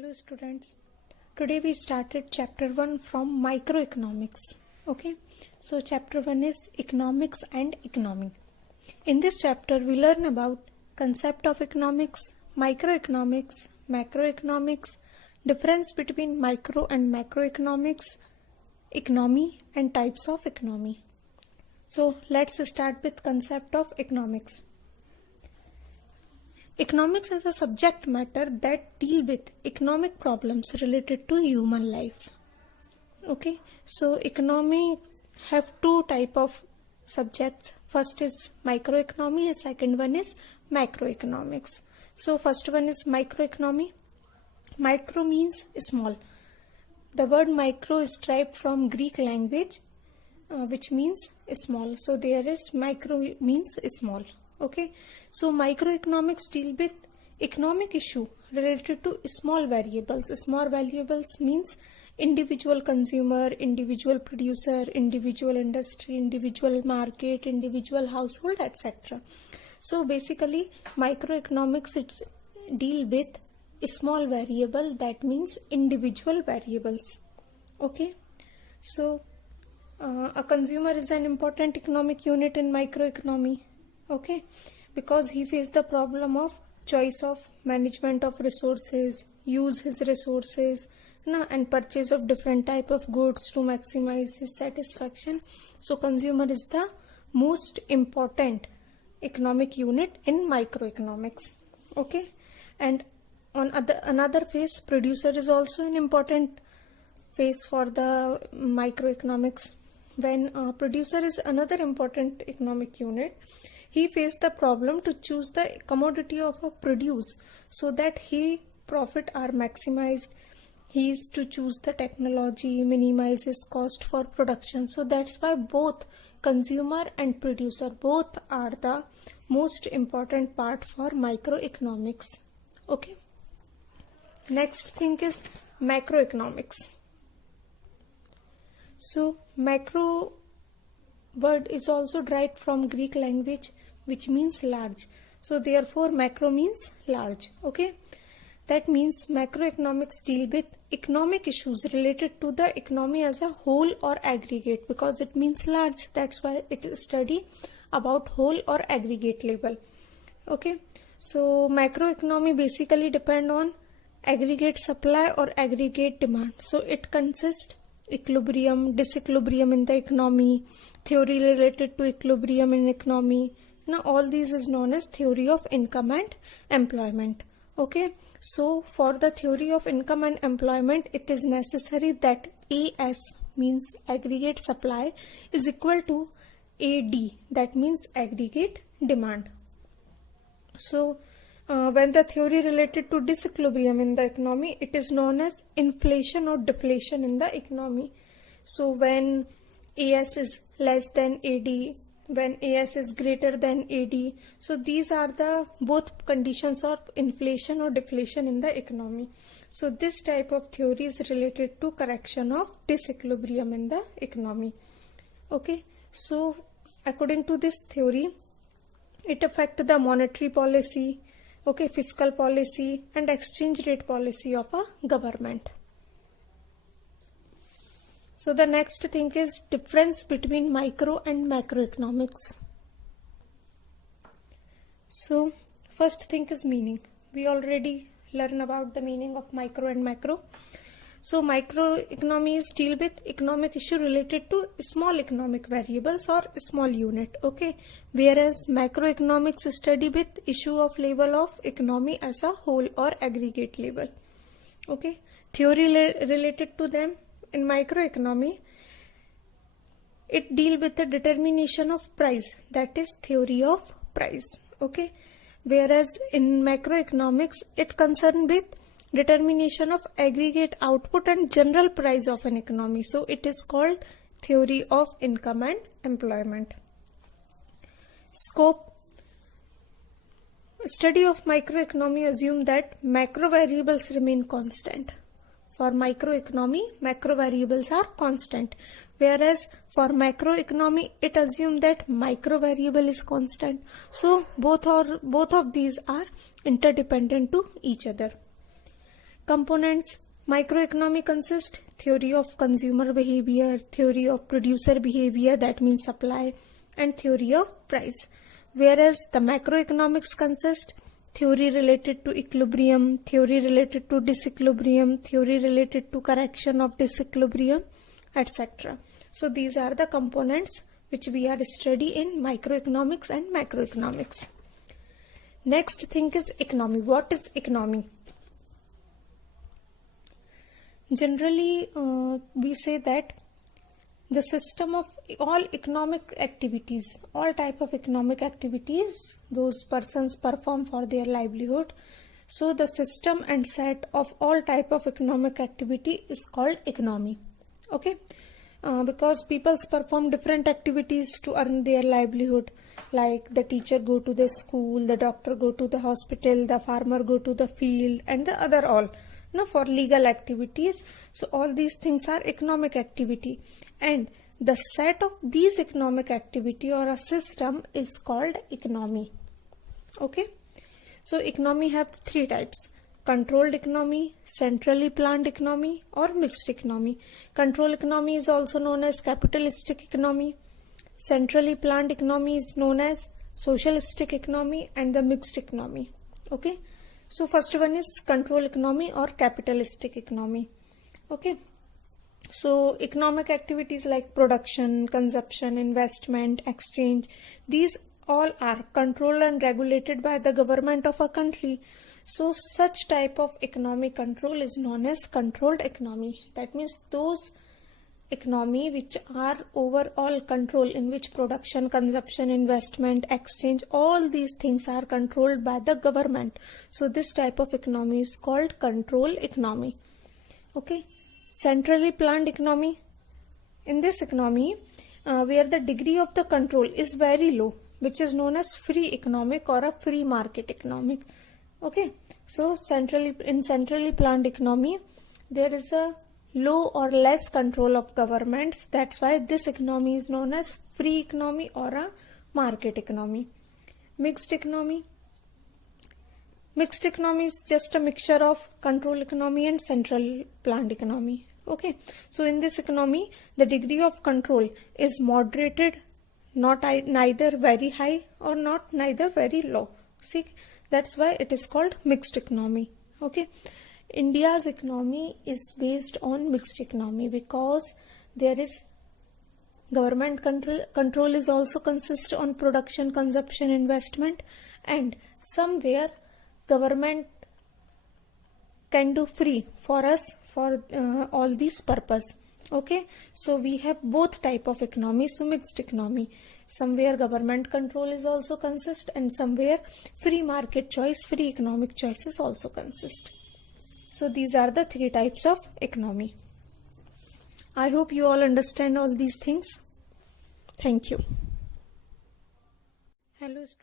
Hello students. Today we started chapter 1 from microeconomics. Okay. So chapter 1 is economics and economy. In this chapter we learn about concept of economics, microeconomics, macroeconomics, difference between micro and macroeconomics, economy and types of economy. So let's start with concept of economics. Economics is a subject matter that deal with economic problems related to human life. Okay, so economy have two type of subjects. First is microeconomy and second one is macroeconomics. So first one is microeconomy. Micro means small. The word micro is derived from Greek language which means small. So there is micro means small. Okay, so microeconomics deal with economic issue related to small variables. Small variables means individual consumer, individual producer, individual industry, individual market, individual household, etc. So basically microeconomics it's deal with small variable, that means individual variables. Okay, so a consumer is an important economic unit in microeconomy. Okay, because he faced the problem of choice of management of resources, use his resources, and purchase of different type of goods to maximize his satisfaction. So consumer is the most important economic unit in microeconomics. Okay, and on another phase, producer is also an important phase for the microeconomics. When producer is another important economic unit, he faced the problem to choose the commodity of a produce so that he profit are maximized. He is to choose the technology, minimize his cost for production. So that's why both consumer and producer both are the most important part for microeconomics. Okay. Next thing is macroeconomics. So macro word is also derived from Greek language which means large. So therefore macro means large. Okay, that means macroeconomics deal with economic issues related to the economy as a whole or aggregate, because it means large. That's why it is study about whole or aggregate level. Okay, so macroeconomy basically depend on aggregate supply or aggregate demand. So it consists equilibrium, disequilibrium in the economy, theory related to equilibrium in economy. Now all these is known as theory of income and employment. Okay, so for the theory of income and employment, it is necessary that AS means aggregate supply is equal to AD, that means aggregate demand. So when the theory related to disequilibrium in the economy, it is known as inflation or deflation in the economy. So when AS is less than AD, when AS is greater than AD, so these are the both conditions of inflation or deflation in the economy. So this type of theory is related to correction of disequilibrium in the economy. Okay, so according to this theory, it affects the monetary policy, okay, fiscal policy and exchange rate policy of a government. So the next thing is difference between micro and macroeconomics. So first thing is meaning. We already learned about the meaning of micro and macro. So microeconomies deal with economic issue related to small economic variables or small unit. Okay, whereas macroeconomics study with issue of level of economy as a whole or aggregate level. Okay, theory related to them in microeconomy, it deal with the determination of price, that is theory of price. Okay, whereas in macroeconomics it concerned with determination of aggregate output and general price of an economy. So it is called theory of income and employment. Scope. Study of microeconomy assume that macro variables remain constant. For microeconomy, macro variables are constant, whereas for macroeconomy it assumes that micro variable is constant. So both of these are interdependent to each other. Components. Microeconomy consists theory of consumer behavior, theory of producer behavior, that means supply, and theory of price. Whereas the macroeconomics consist theory related to equilibrium, theory related to disequilibrium, theory related to correction of disequilibrium, etc. So these are the components which we are studying in microeconomics and macroeconomics. Next thing is economy. What is economy? Generally, we say that the system of all economic activities, all type of economic activities those persons perform for their livelihood. So the system and set of all type of economic activity is called economy. Okay, because people perform different activities to earn their livelihood. Like the teacher go to the school, the doctor go to the hospital, the farmer go to the field, and the other all. No, for legal activities. So all these things are economic activity, and the set of these economic activity or a system is called economy. Okay, so economy have three types: controlled economy, centrally planned economy, or mixed economy. Controlled economy is also known as capitalistic economy. Centrally planned economy is known as socialistic economy, and the mixed economy. Okay, so first one is control economy or capitalistic economy. Okay, so economic activities like production, consumption, investment, exchange, these all are controlled and regulated by the government of a country. So such type of economic control is known as controlled economy. That means those economy which are overall control, in which production, consumption, investment, exchange, all these things are controlled by the government. So this type of economy is called control economy. Okay, centrally planned economy. In this economy, where the degree of the control is very low, which is known as free economic or a free market economic. Okay, so in centrally planned economy, there is a low or less control of governments. That's why this economy is known as free economy or a market economy. Mixed economy. Mixed economy is just a mixture of control economy and central planned economy. Okay, so in this economy, the degree of control is moderated, neither very high or neither very low. See, that's why it is called mixed economy. Okay, India's economy is based on mixed economy because there is government control is also consist on production, consumption, investment, and somewhere government can do free for us for all these purpose. Okay, so we have both type of economy. So mixed economy, somewhere government control is also consist, and somewhere free market choice, free economic choices also consist. So these are the three types of economy. I hope you all understand all these things. Thank you. Hello students.